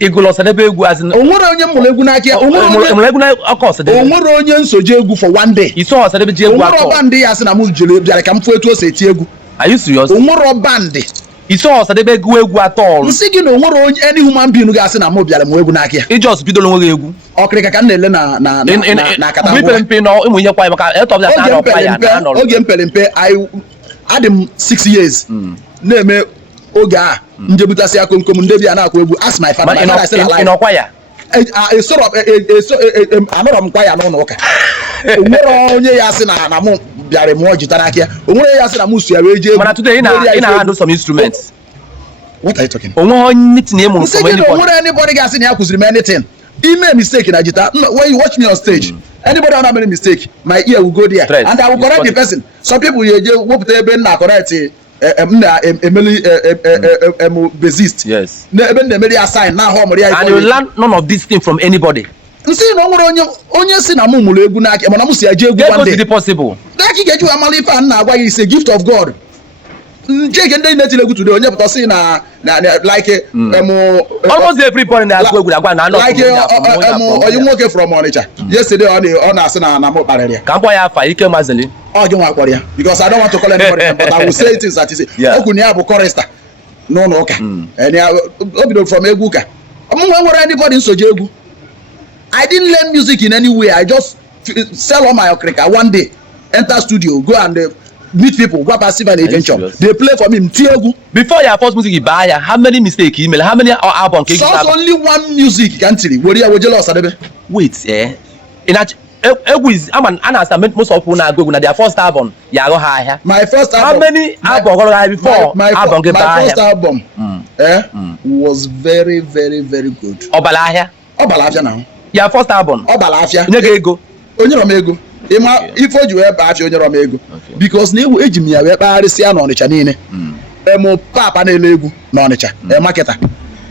Igbo sadebe egwu azin. Onwere onye mụrụ egwu n'aka ya. Onwere egwu na ọkọ sadebe. Onwere onye nsoje egwu for one day. Iso sadebe ji egwu akọ. Onwere band ya sị na mụ jere bịara ka m fu etu o si eti egwu. Are you serious? Onwere band. Iso sadebe egwu atọ. Nsị gị na onwere onye any human being ga-asị na mụ bịara m egwu n'aka ya. I just bidoro onwe egwu. Ọkịrịka ka m na-ele na kata. Mpe mpe no ịmụ ihe kwa ya maka etọ bịa na ọkwa ya na anọrọ. Oge mpere mpe adị m 6 years na-eme oge a njebutasị akomkom ndị bịa na-akwa egwu as my father. Ịnọkwa ya. Anọrọ m kwa ya n'ụlọ ụka. Onwere onye ya sị na mụ bịara mụọ jita n'aka ya. Onwere ya sị na mụ sụyara eje egwu. Mana today ị na-handle some instruments. What are you talking? Onwe onye tinye mụ from anybody. Onwere anybody ga-asị na ya kụziri m anything. He made a mistake in Ajita. When you watch me on stage, anybody who made a mistake, my ear will go there, and I will correct the person. Some people you whoop the ben na correct bassist. Yes. And you learn none of these things from anybody. See, no more onye si na mu mulu egwu na ake, mana mu si aje egwu one day. Is it possible? That get you amali fan na why is a gift of God. Check and then egwu today onye pụta si na like almost everybody na agwa egwu agwa na like you nwoke from Onitsha. Yesterday on asị na mo kparịrị ya. Ka mkpọ ya afa Ike Mazeli. Ọ gị nwa akpọrọ ya because I don't want to call anybody but I will say it is that is okwu na ya bụ chorister n'ụlọ ụka. Obido from egwu ụka. Nwere anybody nsoje egwu. I didn't learn music in any way. I just sell all my okrika one day, enter studio, go and meet people, go passive and adventure. They play for me. Before your first music you buy, how many mistakes you made? How many albums can you have? So only one music can't tell you. Wait, in that I'm understand most of people now go na their first album. Yeah, go higher. My first album. How many album before my first album was very, very, very good. Obalahia. Obalahia now. Your first album. Obalahia. Ego. Onyeromego. Ifo ji wee baachi Onyeromego. Because na ewu eji m ya wee kpagharịsịa na Ọnịcha niile. Papa na-ele egwu na Ọnịcha. Marketer.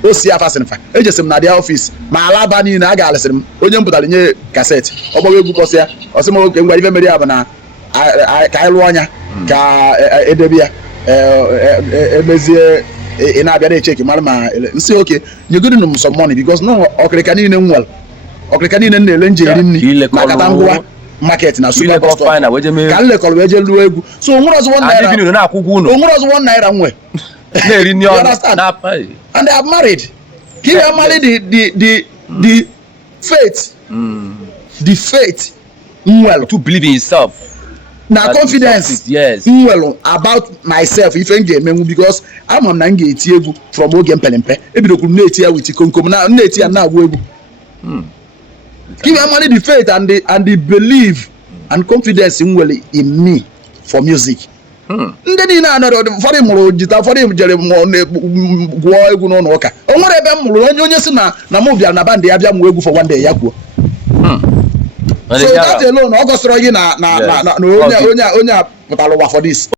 O si afa sinfa. Ejesi m na dia office. Ma alaba niile a ga-alịsịrị m. Onye m pụtara nye cassette. Ọ gbago egwu kpọsịa. Ọ sị m oke ngwa ife mere ya bụ na ka anyị lụọ ọnya ka edebe ya emezie ị na-abịa na-echeki mara ma nsị oke nyegoro m some money because no ọkịrịka niile nwere ọkịrịka niile na-ele njeri nri na kata ngwa market na super bus stop ka nlekọrọ wee je lụọ egwu so onwere ọzọ 1 naira nwe and they have married he have married the faith the faith well to believe in yourself na confidence well about myself if I get because I'm on na eti egwu from oge mpelempe ebidokwu na eti ya with konkom na eti ya na agwa egwu give money the faith and the belief and confidence in me for music ndị niile anọrọ ụfọdụ mụrụ jita ụfọdụ jere gụọ egwu n'ụlọ ụka o nwere ebe m mụrụ onye si na mụ bịara na band ya bịa mụọ egwu for one day ya kwuo so that alone ọ gosiri gị na onye a pụtara ụwa for this